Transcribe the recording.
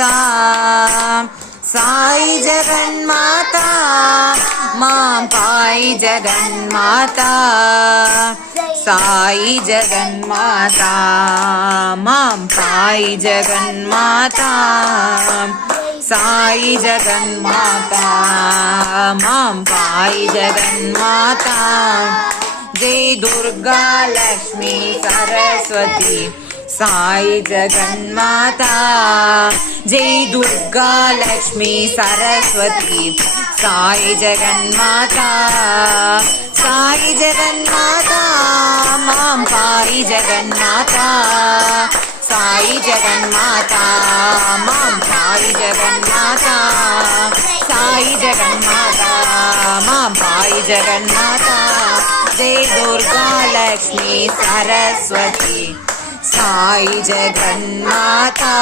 जगन्माता साई जगन्माता मां पाहि जगन्माता साई जगन्माता मां पाहि जगन्माता साई जगन्माता मां पाहि जगन्माता जय दुर्गा लक्ष्मी सरस्वती साई जगन्माता जय दुर्गा लक्ष्मी सरस्वती साई जगन्माता मां पाहि जगन्माता साई जगन्माता मां पाहि जगन्माता साई जगन्माता मां पाहि जगन्माता जय दुर्गा लक्ष्मी सरस्वती साई जगन्माता।